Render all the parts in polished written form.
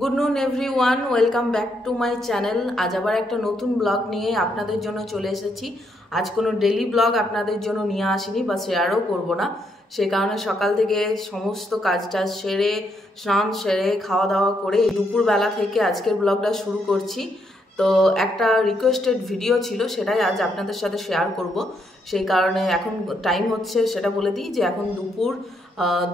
Good নুন everyone, welcome back to my channel. আজ আবার একটা নতুন ব্লগ নিয়ে আপনাদের জন্য চলে এসেছি। আজ কোনো ডেইলি ব্লগ আপনাদের জন্য নিয়ে আসিনি বা শেয়ারও করব না, সেই কারণে সকাল থেকে সমস্ত কাজটা সেরে, স্নান সেরে, খাওয়া দাওয়া করে দুপুরবেলা থেকে আজকের ব্লগটা শুরু করছি। তো একটা রিকোয়েস্টেড ভিডিও ছিল, সেটাই আজ আপনাদের সাথে শেয়ার করব। সেই কারণে এখন টাইম হচ্ছে, সেটা বলে দিই যে এখন দুপুর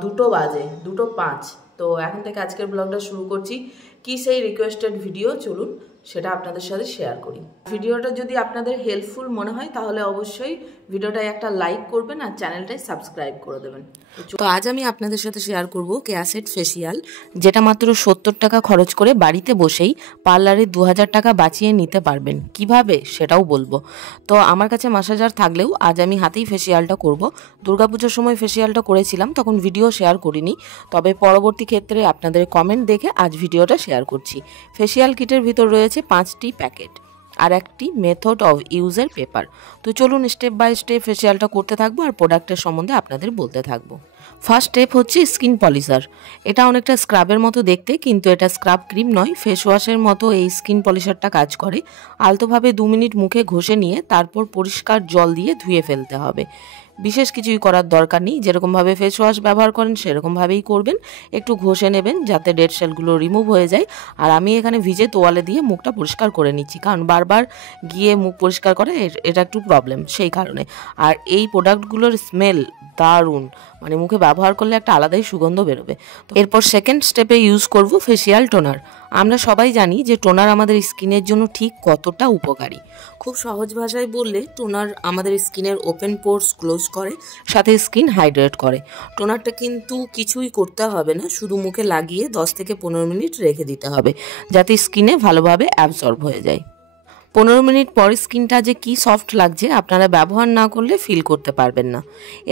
2টো বাজে, 2:05। তো এখন থেকে আজকের ব্লগটা শুরু করছি। কি সেই রিকোয়েস্টেড ভিডিও, চলুন সেটা আপনাদের সাথে শেয়ার করি। ভিডিওটা যদি আপনাদের হেল্পফুল মনে হয় তাহলে অবশ্যই ভিডিওটায় একটা লাইক করবেন আর চ্যানেলটাই সাবস্ক্রাইব করে দেবেন। তো আজ আমি আপনাদের সাথে শেয়ার করব কেয়াসেট ফেসিয়াল, যেটা মাত্র 70 টাকা খরচ করে বাড়িতে বসেই পার্লারে 2000 টাকা বাঁচিয়ে নিতে পারবেন। কিভাবে সেটাও বলবো। তো আমার কাছে মাসাজার থাকলেও আজ আমি হাতেই ফেসিয়ালটা করব। দুর্গাপুজোর সময় ফেসিয়ালটা করেছিলাম, তখন ভিডিও শেয়ার করিনি, তবে পরবর্তী ক্ষেত্রে আপনাদের কমেন্ট দেখে আজ ভিডিওটা শেয়ার করছি। ফেসিয়াল কিটের ভিতর রয়েছে 5টি প্যাকেট আর একটি মেথড অফ ইউজের পেপার। তো চলুন স্টেপ বাই স্টেপ ফেসিয়ালটা করতে থাকবো আর প্রোডাক্টের সম্বন্ধে আপনাদের বলতে থাকবো। ফার্স্ট স্টেপ হচ্ছে স্কিন পলিশার। এটা অনেকটা স্ক্রাবের মতো দেখতে, কিন্তু এটা স্ক্রাব ক্রিম নয়, ফেস ওয়াশের মতো এই স্কিন পলিশারটা কাজ করে। আলতোভাবে 2 মিনিট মুখে ঘষে নিয়ে তারপর পরিষ্কার জল দিয়ে ধুয়ে ফেলতে হবে। বিশেষ কিছুই করার দরকার নেই, যেরকমভাবে ফেস ওয়াশ ব্যবহার করেন সেরকমভাবেই করবেন। একটু ঘষে নেবেন যাতে ডেড সেলগুলো রিমুভ হয়ে যায়। আর আমি এখানে ভিজে তোয়ালে দিয়ে মুখটা পরিষ্কার করে নিচ্ছি, কারণ বারবার গিয়ে মুখ পরিষ্কার করে এটা একটু প্রবলেম, সেই কারণে। আর এই প্রোডাক্টগুলোর স্মেল দারুণ, মানে মুখে ব্যবহার করলে একটা আলাদাই সুগন্ধ বেরোবে। তো এরপর সেকেন্ড স্টেপে ইউজ করব ফেসিয়াল টোনার। আমরা সবাই জানি যে টোনার আমাদের স্কিনের জন্য ঠিক কতটা উপকারী। খুব সহজ ভাষায় বললে টোনার আমাদের স্কিনের ওপেন পোরস ক্লোজ করে, সাথে স্কিন হাইড্রেট করে। টোনারটা কিন্তু কিছুই করতে হবে না, শুধু মুখে লাগিয়ে 10 থেকে 15 মিনিট রেখে দিতে হবে, যাতে স্কিনে ভালোভাবে অ্যাবজর্ব হয়ে যায়। 15 মিনিট পর স্কিনটা যে কি সফট লাগছে আপনারা ব্যবহার না করলে ফিল করতে পারবেন না।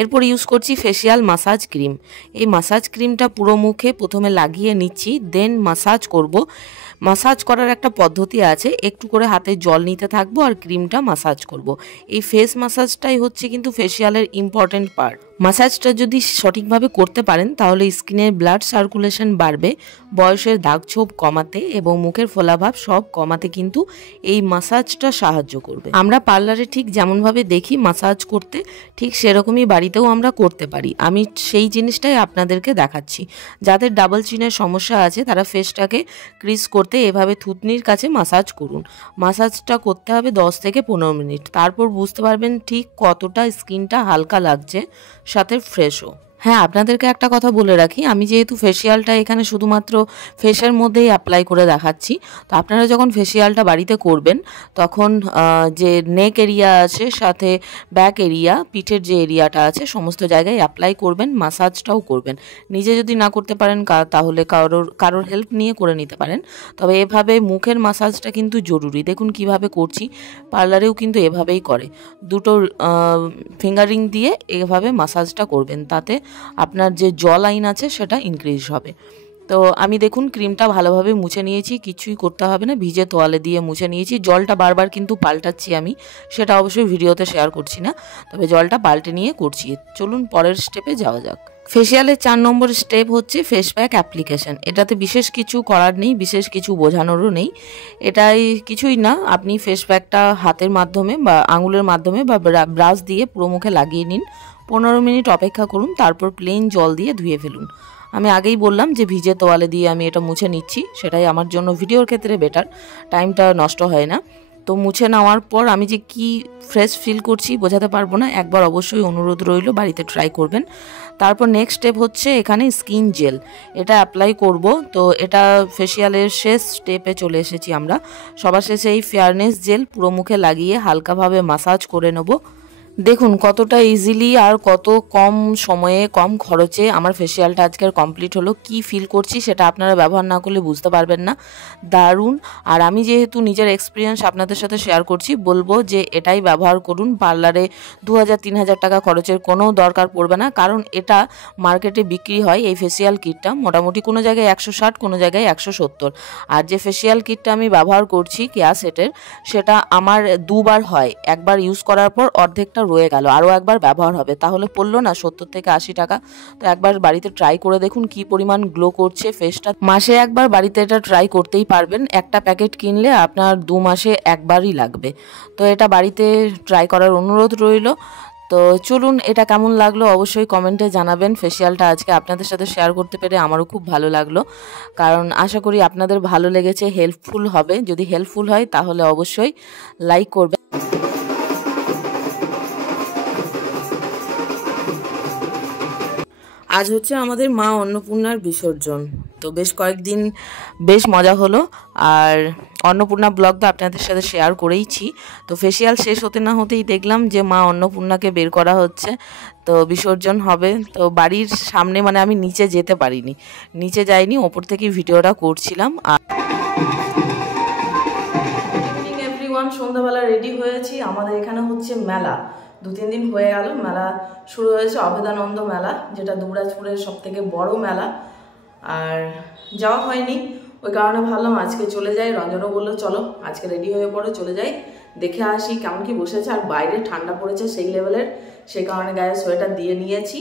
এরপর ইউজ করছি ফেসিয়াল মাসাজ ক্রিম। এই মাসাজ ক্রিমটা পুরো মুখে প্রথমে লাগিয়ে নিচ্ছি, দেন মাসাজ করব। মাসাজ করার একটা পদ্ধতি আছে, একটু করে হাতে জল নিতে থাকবো আর ক্রিমটা মাসাজ করব। এই ফেস মাসাজটাই হচ্ছে কিন্তু ফেসিয়ালের ইম্পর্টেন্ট পার্ট। মাসাজটা যদি সঠিকভাবে করতে পারেন তাহলে স্কিনের ব্লাড সার্কুলেশন বাড়বে, বয়সের দাগ ছোপ কমাতে এবং মুখের ফোলাভাব সব কমাতে কিন্তু এই মাসাজটা সাহায্য করবে। আমরা পার্লারে ঠিক যেমনভাবে দেখি মাসাজ করতে, ঠিক সেরকমই বাড়িতেও আমরা করতে পারি। আমি সেই জিনিসটাই আপনাদেরকে দেখাচ্ছি। যাদের ডাবল চিনের সমস্যা আছে তারা ফেসটাকে ক্রিজ করতে এভাবে থুতনির কাছে মাসাজ করুন। মাসাজটা করতে হবে 10 থেকে 15 মিনিট, তারপর বুঝতে পারবেন ঠিক কতটা স্কিনটা হালকা লাগছে, সাথে ফ্রেশও। হ্যাঁ, আপনাদেরকে একটা কথা বলে রাখি, আমি যেহেতু ফেসিয়ালটা এখানে শুধুমাত্র ফেসের মধ্যেই অ্যাপ্লাই করে দেখাচ্ছি, তো আপনারা যখন ফেসিয়ালটা বাড়িতে করবেন তখন যে নেক এরিয়া আছে, সাথে ব্যাক এরিয়া, পিঠের যে এরিয়াটা আছে, সমস্ত জায়গায় অ্যাপ্লাই করবেন, মাসাজটাও করবেন। নিজে যদি না করতে পারেন তাহলে কারোর হেল্প নিয়ে করে নিতে পারেন, তবে এভাবে মুখের মাসাজটা কিন্তু জরুরি। দেখুন কিভাবে করছি, পার্লারেও কিন্তু এভাবেই করে, দুটো ফিঙ্গারিং দিয়ে এভাবে মাসাজটা করবেন, তাতে আপনার যে জ লাইন আছে সেটা ইনক্রিজ হবে। তো আমি দেখুন ক্রিমটা ভালোভাবে মুছে নিয়েছি, কিছুই করতে হবে না, ভিজে তোয়ালে দিয়ে মুছে নিয়েছি। জলটা বারবার কিন্তু পাল্টাচ্ছি আমি, সেটা অবশ্যই ভিডিওতে শেয়ার করছি না, তবে জলটা পাল্টে নিয়ে করছি। চলুন পরের স্টেপে যাওয়া যাক। ফেসিয়ালের 4 নম্বর স্টেপ হচ্ছে ফেস প্যাক অ্যাপ্লিকেশন। এটাতে বিশেষ কিছু করার নেই, বিশেষ কিছু বোঝানোরও নেই। এটাই কিছুই না, আপনি ফেস প্যাকটা হাতের মাধ্যমে বা আঙুলের মাধ্যমে বা ব্রাশ দিয়ে পুরো মুখে লাগিয়ে নিন, 15 মিনিট অপেক্ষা করুন, তারপর প্লেন জল দিয়ে ধুয়ে ফেলুন। আমি আগেই বললাম যে ভিজে তোয়ালে দিয়ে আমি এটা মুছে নিচ্ছি, সেটাই আমার জন্য ভিডিওর ক্ষেত্রে বেটার, টাইমটা নষ্ট হয় না। তো মুছে নেওয়ার পর আমি যে কি ফ্রেশ ফিল করছি বোঝাতে পারবো না, একবার অবশ্যই অনুরোধ রইল বাড়িতে ট্রাই করবেন। তারপর নেক্সট স্টেপ হচ্ছে এখানে স্কিন জেল, এটা অ্যাপ্লাই করব। তো এটা ফেসিয়ালের শেষ স্টেপে চলে এসেছি আমরা। সবার শেষে এই ফেয়ারনেস জেল পুরো মুখে লাগিয়ে হালকাভাবে মাসাজ করে নেব। দেখুন কতটা ইজিলি আর কত কম সময়ে কম খরচে আমার ফেসিয়ালটা আজকের কমপ্লিট হলো। কি ফিল করছি সেটা আপনারা ব্যবহার না করলে বুঝতে পারবেন না, দারুণ। আর আমি যেহেতু নিজের এক্সপিরিয়েন্স আপনাদের সাথে শেয়ার করছি, বলবো যে এটাই ব্যবহার করুন। পার্লারে 2000-3000 টাকা খরচের কোনো দরকার পড়বে না, কারণ এটা মার্কেটে বিক্রি হয় এই ফেসিয়াল কিটটা মোটামুটি কোনো জায়গায় 160, কোনো জায়গায় 170। আর যে ফেসিয়াল কিটটা আমি ব্যবহার করছি কেয়াসেটের, সেটা আমার দুবার হয়, একবার ইউজ করার পর অর্ধেকটা রয়ে গেল, আরও একবার ব্যবহার হবে, তাহলে পড়লো না 70 থেকে 80 টাকা। তো একবার বাড়িতে ট্রাই করে দেখুন কি পরিমাণ গ্লো করছে ফেসটা। মাসে একবার বাড়িতে এটা ট্রাই করতেই পারবেন, একটা প্যাকেট কিনলে আপনার 2 মাসে একবারই লাগবে। তো এটা বাড়িতে ট্রাই করার অনুরোধ রইল। তো চলুন, এটা কেমন লাগলো অবশ্যই কমেন্টে জানাবেন। ফেসিয়ালটা আজকে আপনাদের সাথে শেয়ার করতে পেরে আমারও খুব ভালো লাগলো, কারণ আশা করি আপনাদের ভালো লেগেছে, হেল্পফুল হবে। যদি হেল্পফুল হয় তাহলে অবশ্যই লাইক করবেন। আজ হচ্ছে আমাদের মা অন্নপূর্ণার বিসর্জন, তো বেশ কয়েকদিন বেশ মজা হলো। আর অন্নপূর্ণা ব্লগ তো আপনাদের সাথে শেয়ার করেইছি। তো ফেসিয়াল শেষ হতে না হতেই দেখলাম যে মা অন্নপূর্ণাকে বের করা হচ্ছে, তো বিসর্জন হবে। তো বাড়ির সামনে, মানে আমি নিচে যেতে পারিনি, নিচে যাইনি, ওপর থেকে ভিডিওটা করছিলাম। আর এভরিওয়ান, সন্ধ্যাবেলা রেডি হয়েছি। আমাদের এখানে হচ্ছে মেলা, 2-3 দিন হয়ে গেল মেলা শুরু হয়েছে, অভেদানন্দ মেলা, যেটা দুবরাজপুরের সবথেকে বড় মেলা। আর যাওয়া হয়নি, ওই কারণে ভাবলাম আজকে চলে যাই। রঞ্জনও বললো চলো আজকে রেডি হয়ে পড়ো, চলে যাই, দেখে আসি কেমন কি বসেছে। আর বাইরে ঠান্ডা পড়েছে সেই লেভেলের, সেই কারণে গায়ে সোয়েটার দিয়ে নিয়েছি।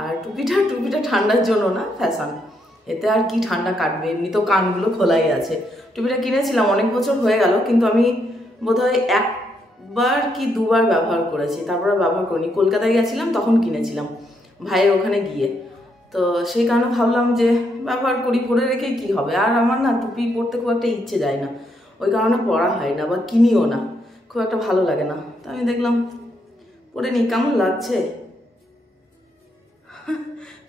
আর টুপিটা ঠান্ডার জন্য না, ফ্যাশন, এতে আর কি ঠান্ডা কাটবে, এমনি তো কানগুলো খোলাই আছে। টুপিটা কিনেছিলাম অনেক বছর হয়ে গেল, কিন্তু আমি বোধহয় একবার কি 2বার ব্যবহার করেছি, তারপরে ব্যবহার করিনি। কলকাতায় গেছিলাম তখন কিনেছিলাম ভাইয়ের ওখানে গিয়ে, তো সেই কারণে ভাবলাম যে ব্যবহার করি, পরে রেখে কি হবে। আর আমার না টুপি পরতে খুব একটা ইচ্ছে যায় না, ওই কারণে পরা হয় না বা কিনিও না, খুব একটা ভালো লাগে না। তো আমি দেখলাম পরে নি কেমন লাগছে।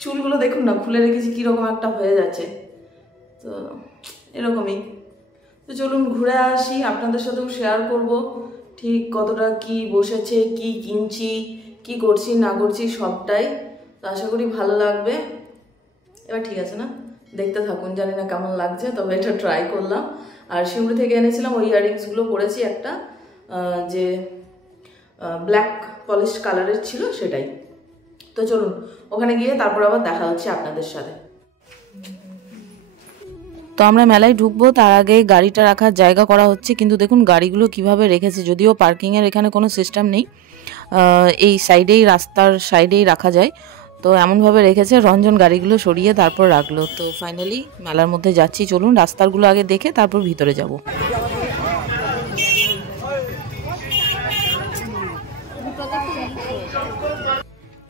চুলগুলো দেখুন না, খুলে রেখেছি কীরকম একটা হয়ে যাচ্ছে, তো এরকমই। তো চলুন ঘুরে আসি, আপনাদের সাথেও শেয়ার করব ঠিক কতটা কি বসেছে, কি কিনছি, কি করছি না করছি সবটাই। তো আশা করি ভালো লাগবে। এবার ঠিক আছে না, দেখতে থাকুন, জানি না কেমন লাগছে, তবে এটা ট্রাই করলাম। আর শিউড়ি থেকে এনেছিলাম ওই ইয়াররিংসগুলো পরেছি, একটা যে ব্ল্যাক পলিশ কালারের ছিল সেটাই। তো চলুন ওখানে গিয়ে তারপর আবার দেখা হচ্ছে আপনাদের সাথে। তো আমরা মেলায় ঢুকবো, তার আগে গাড়িটা রাখার জায়গা করা হচ্ছে, কিন্তু দেখুন গাড়িগুলো কিভাবে রেখেছে। যদিও পার্কিংয়ের এখানে কোনো সিস্টেম নেই, এই সাইডেই, রাস্তার সাইডেই রাখা যায়, তো এমনভাবে রেখেছে। রঞ্জন গাড়িগুলো সরিয়ে তারপর রাখলো। তো ফাইনালি মেলার মধ্যে যাচ্ছি, চলুন রাস্তাগুলো আগে দেখে তারপর ভিতরে যাব।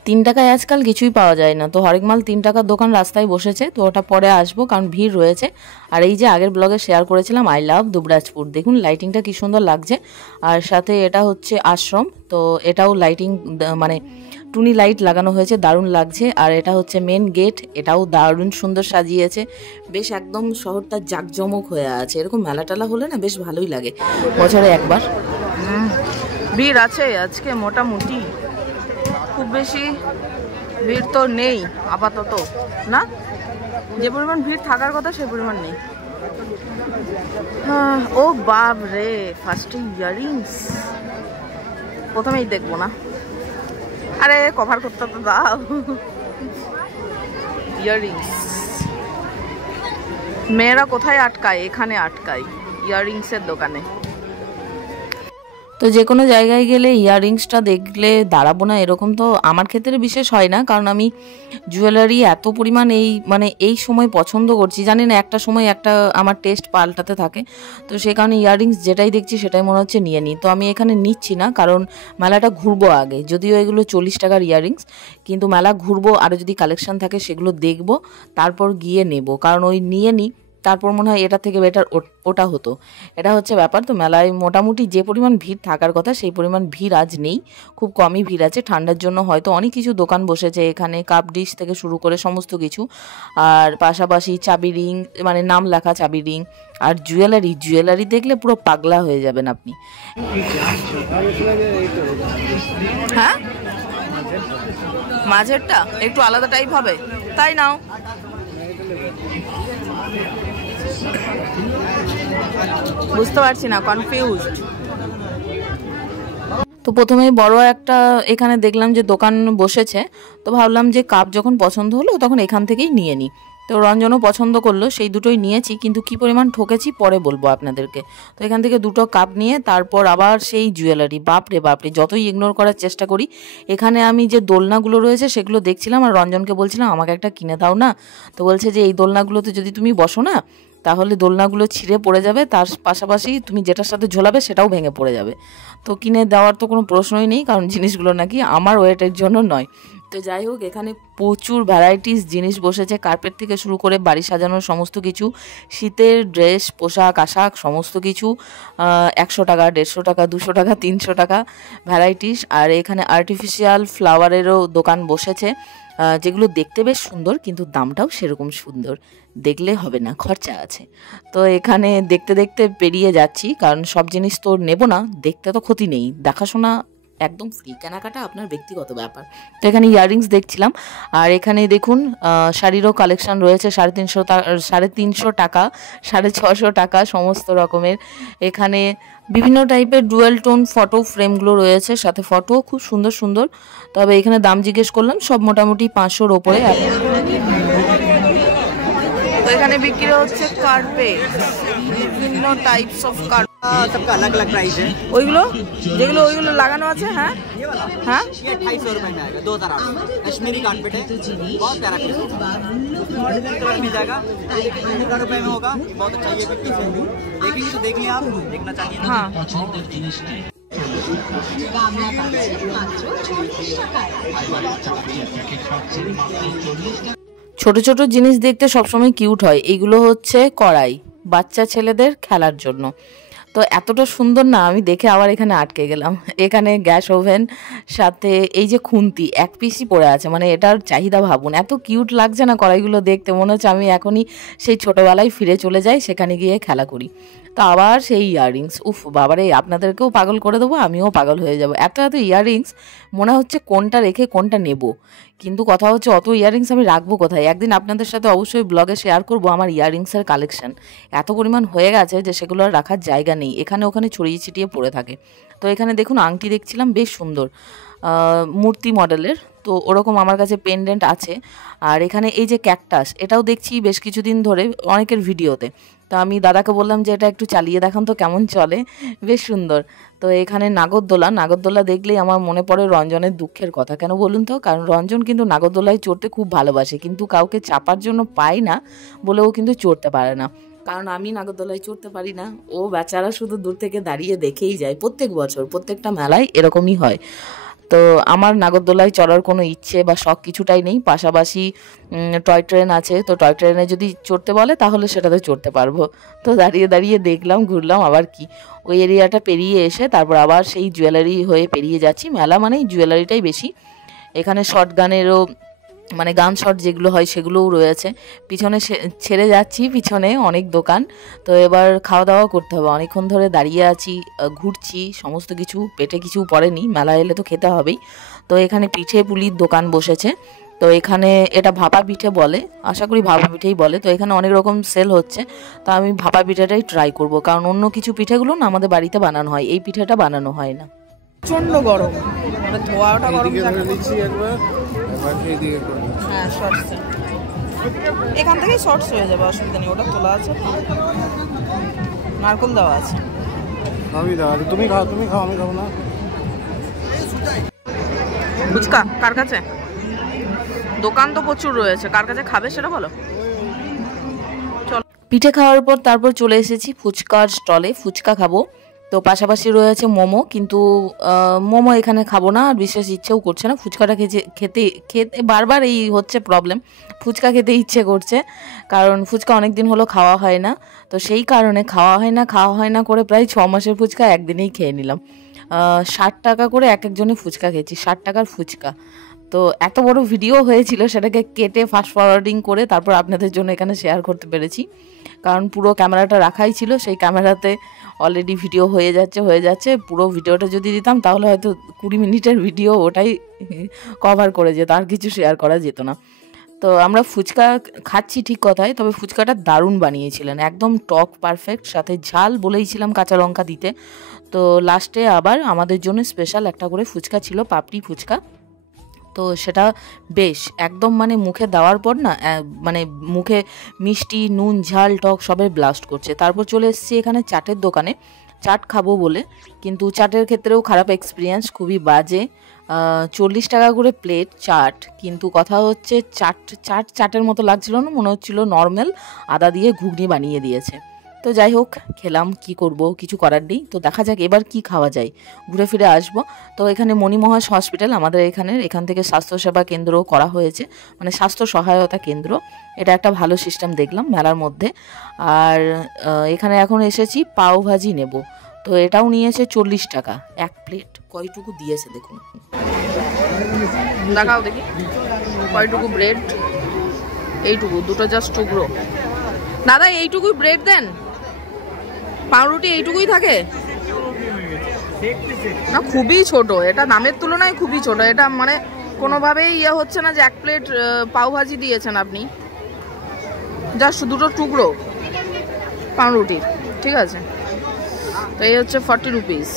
3 টাকায় আজকাল কিছুই পাওয়া যায় না। তো হরেকমাল 3 টাকার দোকান রাস্তায় বসেছে, তো ওটা পরে আসবো কারণ ভিড় রয়েছে। আর এই যে আগের ব্লগে শেয়ার করেছিলাম আই লাভ দুবরাজপুর, দেখুন লাইটিংটা কি সুন্দর লাগছে। আর সাথে এটা হচ্ছে আশ্রম, তো এটাও লাইটিং, মানে টুনি লাইট লাগানো হয়েছে, দারুণ লাগছে। আর এটা হচ্ছে মেন গেট, এটাও দারুণ সুন্দর সাজিয়েছে, বেশ একদম শহরটা জাঁকজমক হয়ে আছে। এরকম মেলা টেলা হলে না বেশ ভালোই লাগে, বছরে একবার। ভিড় আছে আজকে মোটামুটি, খুব বেশি ভিড় তো নেই আপাতত, না যে পরিমাণ ভিড় থাকার কথা সে পরিমাণ নেই। ও বাপ রে, ফার্স্টে ইয়াররিংস প্রথমেই দেখবো না, আরে কভার করতে তো দাও। ইয়াররিংস মেয়েরা কোথায় আটকায়, এখানে আটকায় ইয়াররিংসের দোকানে। তো যে কোনো জায়গায় গেলে ইয়াররিংসটা দেখলে দাঁড়াবো না এরকম তো আমার ক্ষেত্রে বিশেষ হয় না, কারণ আমি জুয়েলারি এত পরিমাণ এই সময় পছন্দ করছি, জানি না একটা সময় একটা আমার টেস্ট পাল্টাতে থাকে। তো সে কারণে ইয়াররিংস যেটাই দেখছি সেটাই মনে হচ্ছে নিয়ে নিই। তো আমি এখানে নিচ্ছি না, কারণ মেলাটা ঘুরবো আগে, যদিও এগুলো 40 টাকার ইয়াররিংস, কিন্তু মেলা ঘুরবো, আরও যদি কালেকশন থাকে সেগুলো দেখবো, তারপর গিয়ে নেব। কারণ ওই নিয়ে নিই তারপর মনে হয় এটা থেকে বেটার ওটা হতো, এটা হচ্ছে ব্যাপার। তো মেলায় মোটামুটি যে পরিমাণ ভিড় থাকার কথা সেই পরিমাণ ভিড় আজ নেই, খুব কমই ভিড় আছে। ঠান্ডার জন্য হয়তো অনেক কিছু দোকান বসেছে এখানে, কাপ ডিশ থেকে শুরু করে সমস্ত কিছু। আর পাশাপাশি চাবি রিং, মানে নাম লেখা চাবি রিং, আর জুয়েলারি দেখলে পুরো পাগলা হয়ে যাবেন আপনি। হ্যাঁ, মাঝেরটা একটু আলাদা টাইপ হবে, তাই নাও। বুঝতে পারছি না, কনফিউজড। তো প্রথমেই বড় একটা এখানে দেখলাম যে দোকান বসেছে, তো ভাবলাম যে কাপ যখন পছন্দ হলো তখন এখান থেকেই নিয়ে নিই। তো রঞ্জনও পছন্দ করলো, সেই দুটোই নিয়েছি, কিন্তু কি পরিমাণ ঠকেছি পরে বলবো আপনাদেরকে। তো এখান থেকে দুটো কাপ নিয়ে তারপর আবার সেই জুয়েলারি, বাপরে বাপরে যতই ইগনোর করার চেষ্টা করি, এখানে আমি যে দোলনাগুলো রয়েছে সেগুলো দেখছিলাম আর রঞ্জনকে বলছিলাম আমাকে একটা কিনে দাও না। তো বলছে যে এই দোলনাগুলোতে যদি তুমি বসো না তাহলে দোলনাগুলো ছিঁড়ে পড়ে যাবে, তার পাশাপাশি তুমি যেটার সাথে ঝোলাবে সেটাও ভেঙে পড়ে যাবে। তো কিনে দেওয়ার তো কোনো প্রশ্নই নেই, কারণ জিনিসগুলো নাকি আমার ওয়েটের জন্য নয়। তো যাই হোক, এখানে প্রচুর ভ্যারাইটিস জিনিস বসেছে, কার্পেট থেকে শুরু করে বাড়ি সাজানোর সমস্ত কিছু, শীতের ড্রেস, পোশাক আশাক সমস্ত কিছু 100 টাকা, 150 টাকা, 200 টাকা, 300 টাকা ভ্যারাইটিস। আর এখানে আর্টিফিশিয়াল ফ্লাওয়ারেরও দোকান বসেছে, যেগুলো দেখতে বেশ সুন্দর, কিন্তু দামটাও সেরকম সুন্দর, দেখলে হবে না, খরচা আছে। তো এখানে দেখতে দেখতে পেরিয়ে যাচ্ছি, কারণ সব জিনিস তো নেব না, দেখতে তো ক্ষতি নেই, দেখাশোনা একদম ফ্রি, কেনাকাটা আপনার ব্যক্তিগত ব্যাপার। তো এখানে ইয়াররিংস দেখছিলাম, আর এখানে দেখুন শাড়িরও কালেকশন রয়েছে, 350 টাকা, 650 টাকা সমস্ত রকমের। এখানে বিভিন্ন টাইপের ডুয়েল টোন ফটো ফ্রেমগুলো রয়েছে, সাথে ফটো খুব সুন্দর সুন্দর। তবে এখানে দাম জিজ্ঞেস করলাম, সব মোটামুটি 500-র ওপরে। তো এখানে বিক্রি হচ্ছে কার্পেট, বিভিন্ন টাইপস অফ কার্পেট, सबका अलग अलग प्राइस है। ওইগুলো ওইগুলো লাগানো আছে। হ্যাঁ হ্যাঁ, ये 250 रुपए में आएगा, 2008 कश्मीरी कारपेट है, बहुत प्यारा पीस होगा, कलर मिल जाएगा, 50 रुपए में होगा, बहुत अच्छा ये भी पीस है। देखेंगे तो देख लें, आप देखना चाहिए। हाँ ছোট ছোট জিনিস দেখতে সবসময় কিউট হয়, এইগুলো হচ্ছে কড়াই, বাচ্চা ছেলেদের খেলার জন্য। তো এতটা সুন্দর না, আমি দেখে আবার এখানে আটকে গেলাম। এখানে গ্যাস ওভেন, সাথে এই যে খুন্তি, এক পিসই পড়ে আছে, মানে এটার চাহিদা ভাবুন, এত কিউট লাগছে না কড়াইগুলো দেখতে, মনে হচ্ছে আমি এখনই সেই ছোটোবেলায় ফিরে চলে যাই, সেখানে গিয়ে খেলা করি। তো আবার সেই ইয়াররিংস, উফ বাবারে, আপনাদেরকেও পাগল করে দেবো, আমিও পাগল হয়ে যাব, এত এত ইয়াররিংস, মনে হচ্ছে কোনটা রেখে কোনটা নেব। কিন্তু কথা হচ্ছে অত ইয়াররিংস আমি রাখবো কোথায়? একদিন আপনাদের সাথে অবশ্যই ব্লগে শেয়ার করব আমার ইয়াররিংসের কালেকশন, এত পরিমাণ হয়ে গেছে যে সেগুলো আর রাখার জায়গা নেই, এখানে ওখানে ছড়িয়ে ছিটিয়ে পড়ে থাকে। তো এখানে দেখুন আংটি দেখছিলাম, বেশ সুন্দর মূর্তি মডেলের, তো ওরকম আমার কাছে পেন্ডেন্ট আছে। আর এখানে এই যে ক্যাকটাস, এটাও দেখছি বেশ কিছুদিন ধরে অনেকের ভিডিওতে, তো আমি দাদাকে বললাম যে এটা একটু চালিয়ে দেখান তো কেমন চলে, বেশ সুন্দর। তো এখানে নাগরদোলা দেখলেই আমার মনে পড়ে রঞ্জনের দুঃখের কথা। কেন বলুন তো? কারণ রঞ্জন কিন্তু নাগরদোলায় চড়তে খুব ভালোবাসে, কিন্তু কাউকে চাপার জন্য পায় না বলেও কিন্তু চড়তে পারে না। কারণ আমি নাগরদোলায় চড়তে পারি না, ও বেচারা শুধু দূর থেকে দাঁড়িয়ে দেখেই যায়। প্রত্যেক বছর প্রত্যেকটা মেলায় এরকমই হয়। তো আমার নাগরদোলায় চড়ার কোনো ইচ্ছে বা শখ কিছুটাই নেই। পাশাপাশি টয় ট্রেন আছে, তো টয় ট্রেনে যদি চড়তে বলে তাহলে সেটাতে চড়তে পারবো। তো দাঁড়িয়ে দাঁড়িয়ে দেখলাম, ঘুরলাম, আবার কি ওই এরিয়াটা পেরিয়ে এসে তারপর আবার সেই জুয়েলারি হয়ে পেরিয়ে যাচ্ছি। মেলা মানেই জুয়েলারিটাই বেশি। এখানে শর্ট গানেরও, মানে গান শট যেগুলো হয় সেগুলোও রয়েছে। পিছনে ছেড়ে যাচ্ছি, পিছনে অনেক দোকান। তো এবার খাওয়া দাওয়া করতে হবে, অনেকক্ষণ ধরে দাঁড়িয়ে আছি, ঘুরছি, সমস্ত কিছু পেটে কিছু পড়েনি, মেলা এলে তো খেতে হবেই। তো এখানে পিঠে পুলির দোকান বসেছে। তো এখানে এটা ভাপা পিঠে বলে, আশা করি ভাপা পিঠেই বলে। তো এখানে অনেক রকম সেল হচ্ছে, তো আমি ভাপা পিঠেটাই ট্রাই করব, কারণ অন্য কিছু পিঠেগুলো না আমাদের বাড়িতে বানানো হয়, এই পিঠেটা বানানো হয় না। প্রচন্ড গরম, মানে ধোয়াটা গরম থাকে। হ্যাঁ, শর্টস এখান থেকেই শর্টস হয়ে যাবে, অসুবিধা নেই, ওটা তোলা আছে, নারকল দেওয়া আছে। তুমি খাও আমি খাবো না। ফুচকা কার কাছে? দোকান তো প্রচুর রয়েছে, কার কাছে খাবে সেটা বলো। চল, পিঠে খাওয়ার পর তারপর চলে এসেছি ফুচকার স্টলে, ফুচকা খাবো। তো পাশাপাশি রয়েছে মোমো, কিন্তু মোমো এখানে খাবো না, আর বিশেষ ইচ্ছেও করছে না। ফুচকাটা খেতে বারবার এই হচ্ছে প্রবলেম, ফুচকা খেতে ইচ্ছে করছে, কারণ ফুচকা অনেক দিন হলো খাওয়া হয় না। তো সেই কারণে খাওয়া হয় না করে প্রায় 6 মাসের ফুচকা একদিনেই খেয়ে নিলাম। 60 টাকা করে এক একজনে ফুচকা খেয়েছি, 60 টাকার ফুচকা। তো এত বড় ভিডিও হয়েছিল, সেটাকে কেটে ফাস্ট ফরওয়ার্ডিং করে তারপর আপনাদের জন্য এখানে শেয়ার করতে পেরেছি, কারণ পুরো ক্যামেরাটা রাখাই ছিল, সেই ক্যামেরাতে অলরেডি ভিডিও হয়ে যাচ্ছে। পুরো ভিডিওটা যদি দিতাম তাহলে হয়তো 20 মিনিটের ভিডিও ওটাই কভার করে যেত, আর কিছু শেয়ার করা যেত না। তো আমরা ফুচকা খাচ্ছি ঠিক কথাই, তবে ফুচকাটা দারুণ বানিয়েছিলেন, একদম টক পারফেক্ট, সাথে ঝাল বলেইছিলাম কাঁচা লঙ্কা দিতে। তো লাস্টে আবার আমাদের জন্য স্পেশাল একটা করে ফুচকা ছিল, পাপড়ি ফুচকা। তো সেটা বেশ একদম মানে মুখে দেওয়ার পর না মানে মুখে মিষ্টি নুন ঝাল টক সবাই ব্লাস্ট করছে। তারপর চলে এসেছি এখানে চাটের দোকানে চাট খাবো বলে, কিন্তু চাটের ক্ষেত্রেও খারাপ এক্সপিরিয়েন্স, খুবই বাজে। 40 টাকা করে প্লেট চাট, কিন্তু কথা হচ্ছে চাটের মতো লাগছিল না, মনে হচ্ছিল নর্মাল আদা দিয়ে ঘুগনি বানিয়ে দিয়েছে। তো যাই হোক খেলাম, কি করব, কিছু করার নেই। তো দেখা যাক এবার কি খাওয়া যায়, ঘুরে ফিরে আসব। তো এখানে মণিমহাশ হসপিটাল আমাদের এখান থেকে স্বাস্থ্যসেবা কেন্দ্র করা হয়েছে, মানে স্বাস্থ্য সহায়তা কেন্দ্র। এটা একটা ভালো সিস্টেম দেখলাম মেলার মধ্যে। আর এখানে এখন এসেছি পাও ভাজি নেব, তো এটাও নিয়েছে 40 টাকা এক প্লেট। কয়টুকু দিয়েছে দেখুন, দেখাও দেখি কয়টুকু ব্রেড। এইটুকু, দুটো জাস্ট টুকরো। দাদা এইটুকুই ব্রেড দেন, পাউরুটি এইটুকুই থাকে না? খুবই ছোট, এটা দামের তুলনায় খুবই ছোট। এটা মানে কোনোভাবেই ইয়ে হচ্ছে না যে এক প্লেট পাও ভাজি দিয়েছেন আপনি, জাস্ট দুটো টুকরো পাউরুটির, ঠিক আছে। তো এই হচ্ছে 40 রুপিস।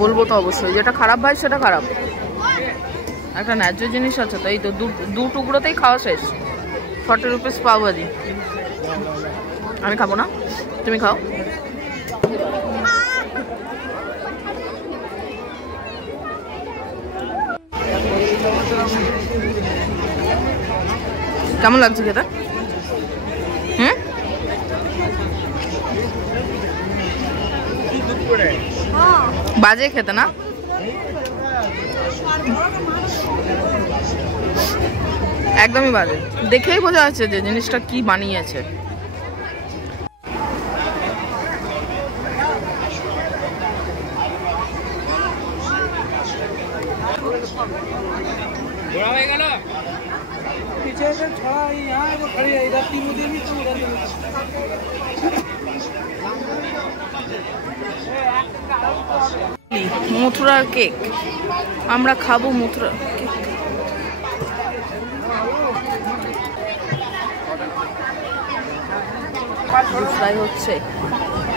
বলবো তো অবশ্যই, যেটা খারাপ ভাই সেটা খারাপ, একটা ন্যায্য জিনিস আছে। তো এই তো দু টুকরোতেই খাওয়া শেষ। 40 রুপিস পাও ভাজি। আমি খাবো না, তুমি খাও। কেমন লাগছে খেতে? বাজে খেতে না? একদমই বাজে, দেখেই বোঝা যাচ্ছে যে জিনিসটা কি বানিয়েছে। মথুরার কেক, আমরা খাবো মথুরা কেক। ফ্রাই হচ্ছে,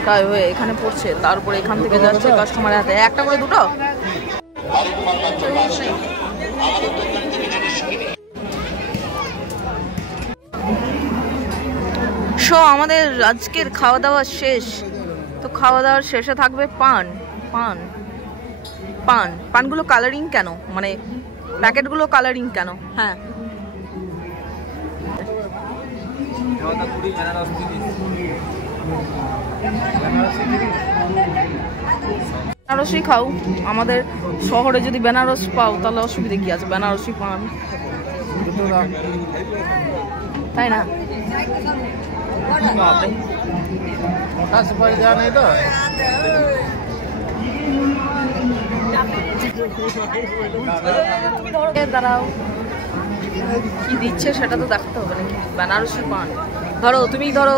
ফ্রাই হয়ে এখানে পড়ছে, তারপরে এখান থেকে যাচ্ছে কাস্টমারের হাতে। একটা করে দুটো। সো আমাদের আজকের খাওয়া দাওয়া শেষ। তো খাওয়া দাওয়ার শেষে থাকবে পান। পান পান পানগুলো কালারিং কেন, মানে প্যাকেটগুলো কালারিং কেন? হ্যাঁ, বেনারসি খাও। আমাদের শহরে যদি বেনারস পাও তাহলে অসুবিধা কি আছে? বেনারসি পান, তাই না? দাঁড়াও, কি দিচ্ছে সেটা তো দেখতে হবে নাকি? বেনারসি পান ধরো, তুমি ধরো।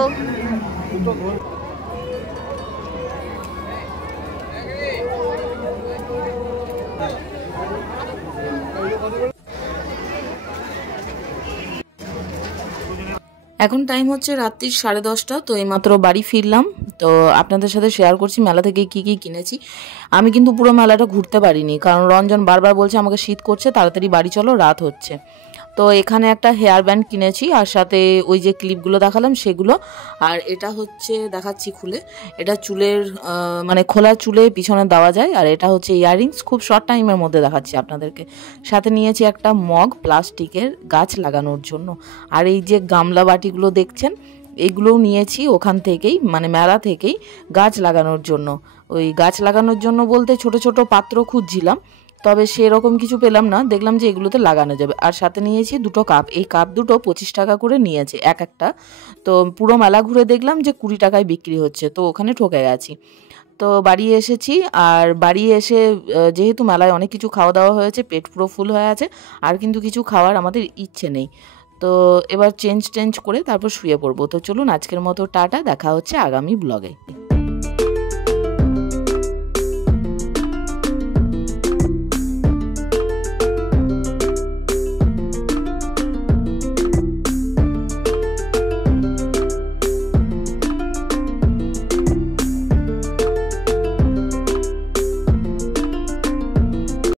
এখন টাইম হচ্ছে রাত্রির 10:30। তো এইমাত্র বাড়ি ফিরলাম। তো আপনাদের সাথে শেয়ার করছি মেলা থেকে কি কি কিনেছি। আমি কিন্তু পুরো মেলাটা ঘুরতে পারিনি, কারণ রঞ্জন বারবার বলছে আমাকে শীত করছে, তাড়াতাড়ি বাড়ি চলো, রাত হচ্ছে। তো এখানে একটা হেয়ার ব্যান্ড কিনেছি, আর সাথে ওই যে ক্লিপগুলো দেখালাম সেগুলো। আর এটা হচ্ছে দেখাচ্ছি খুলে, এটা চুলের মানে খোলা চুলে পিছনে দেওয়া যায়। আর এটা হচ্ছে ইয়াররিংস, খুব শর্ট টাইমের মধ্যে দেখাচ্ছি আপনাদেরকে। সাথে নিয়েছি একটা মগ প্লাস্টিকের গাছ লাগানোর জন্য। আর এই যে গামলা বাটিগুলো দেখছেন, এগুলোও নিয়েছি ওখান থেকেই, মানে মেলা থেকেই, গাছ লাগানোর জন্য। ওই গাছ লাগানোর জন্য বলতে ছোট ছোট পাত্র খুঁজছিলাম, তবে সেরকম কিছু পেলাম না, দেখলাম যে এগুলোতে লাগানো যাবে। আর সাথে নিয়েছি দুটো কাপ, এই কাপ দুটো 25 টাকা করে নিয়েছে এক একটা। তো পুরো মেলা ঘুরে দেখলাম যে 20 টাকায় বিক্রি হচ্ছে, তো ওখানে ঠকে গেছি। তো বাড়ি এসেছি, আর বাড়ি এসে যেহেতু মেলায় অনেক কিছু খাওয়া দাওয়া হয়েছে, পেট পুরো ফুল হয়ে আছে, আর কিন্তু কিছু খাওয়ার আমাদের ইচ্ছে নেই। তো এবার চেঞ্জ করে তারপর শুয়ে পড়বো। তো চলুন আজকের মতো টাটা, দেখা হচ্ছে আগামী ব্লগে।